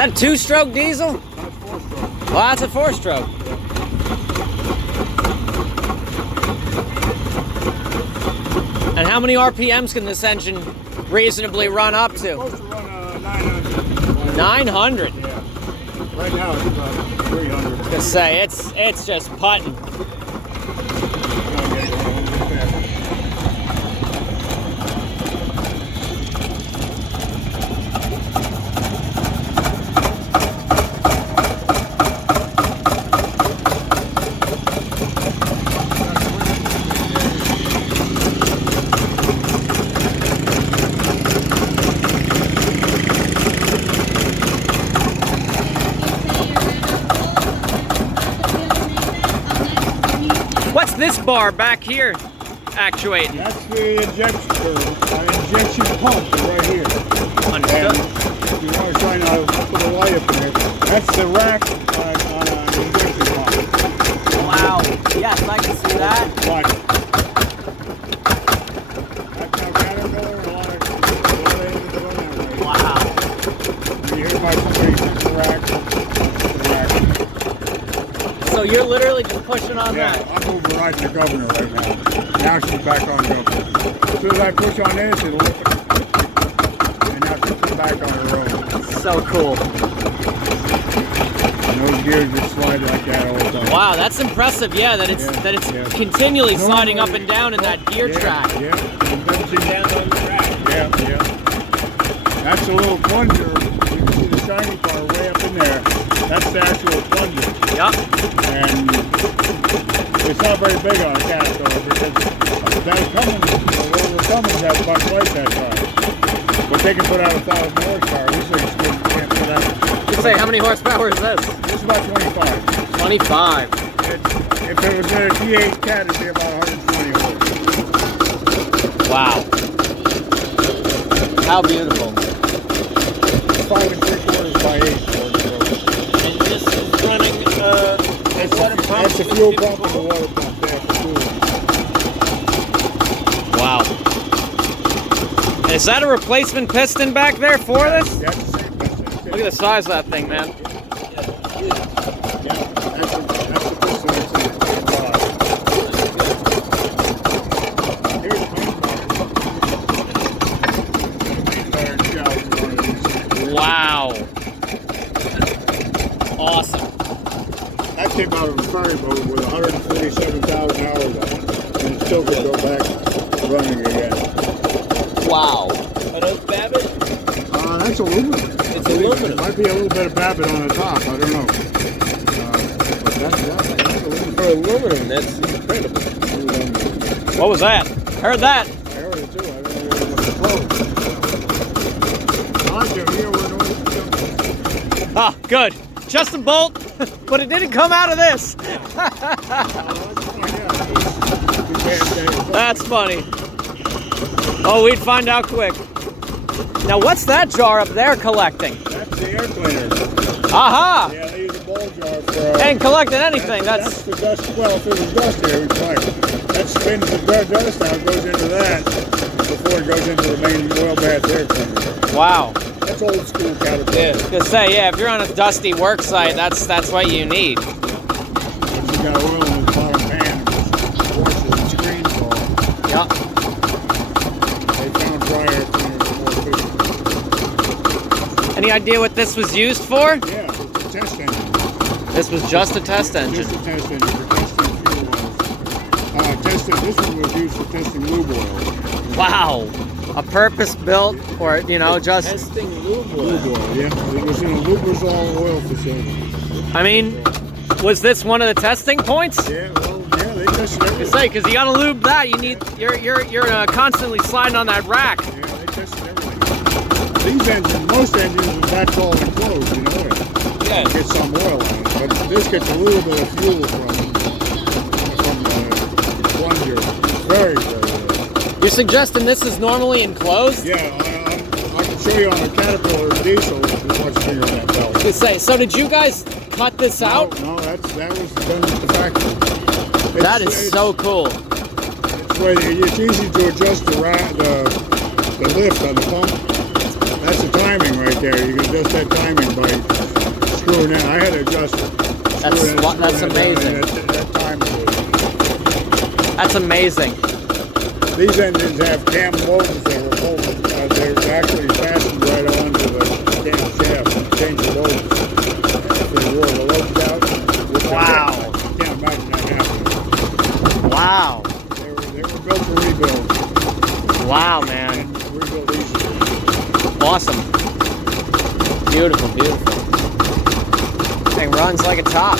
that a 2-stroke diesel? That's 4-stroke. Well, that's a 4-stroke. And how many RPMs can this engine reasonably run up It's to? supposed to run 900. 900? Yeah. Right now it's about 300. I was gonna say, it's just putting. What's this bar back here actuating? That's the injection pump right here. Understood. And you want to try now put a light up in there. That's the rack on an injection pump. Wow. Yes, I can see that. Right. That's how Caterpillar and a lot of engines run that way. Wow. You hear my voice, the rack. So you're literally just pushing on Yeah, that? I'm overriding the governor right now. Now she's back on governor. As soon as I push on this, it'll lift it. And now she'll come back on her own. So cool. And those gears just slide like that all the time. Wow, that's impressive. Yeah, that it's continually sliding up and down in that gear track. Yeah, and then she down on the track. Yeah. That's a little plunger. You can see the shiny part way up in there. That's the actual plunger. Yep. And it's not very big on a Caterpillar because that Cummins, the Cummins have about twice that size. But they can put out 1,000 horsepower. These things can't put out. You say, how many horsepower is this? This is about 25. 25. If it was a D8 Cat, it'd be about 120 horse. Wow. How beautiful. 5 3/4 by 8 horse. And this is running That's the fuel pump and the water pump. Yeah, the fuel. Wow. And is that a replacement piston back there for this? That's the same piston. Look at the size of that thing, man. Yeah, that's the piston that's in it. Here's the main bar. Wow. Awesome. That came out of a ferry boat with 147,000 hours on it, and it still could go back running again. Wow. Are those Babbitt? That's aluminum. It's aluminum. It might be a little bit of Babbitt on the top. I don't know. But that's aluminum. For aluminum, that's incredible. What was that? Heard that. I heard it too. I don't know what's the flow. I can hear where noise. Ah, good. Just a bolt, but it didn't come out of this. That's funny. Oh, we'd find out quick. Now, what's that jar up there collecting? That's the air cleaner. Aha! Yeah, they use a bowl jar for... Ain't collecting anything. That's the dust. Well, if it was dust here, we'd fire it. That spins the dust out, goes into that before it goes into the main oil bath air cleaner. Wow. That's old school Caterpillar. Yeah, I was gonna say, yeah, if you're on a dusty work site, that's what you need. If you got oil in the bottom pan, it washes the screens off. Yep. They found dryer cleaners more efficient. Any idea what this was used for? Yeah, it's a test engine. This was just a test engine. Just a test engine for testing fuel oils. This one was used for testing lube oil. Wow. A purpose-built, or, you know, just... Testing lube oil. Lube oil, yeah. It was in a Lubrizol oil facility. I mean, was this one of the testing points? Yeah, well, yeah, they tested I everything. say, because you gotta lube that. You need, you're constantly sliding on that rack. Yeah, they tested everything. These engines, most engines, that's all enclosed in oil. Yeah. You get some oil on it, but this gets a little bit of fuel from the plunger. Very, very good. You're suggesting this is normally enclosed? Yeah, I can show you on a Caterpillar diesel what's bigger than that belt. To say, so did you guys cut this out? No, that was done at the factory. That is so cool. It's easy to adjust the lift on the pump. That's the timing right there. You can adjust that timing by screwing in. I had to adjust. That's amazing. That timing was. That's amazing. These engines have cam loads that were holding. They're actually fastened right onto the cam shaft. Change the loads. If they wore the loads out. Wow. I can't imagine that happening. Wow. They were built to rebuild. Wow, man. And rebuild easily. Awesome. Beautiful, beautiful. Thing runs like a top.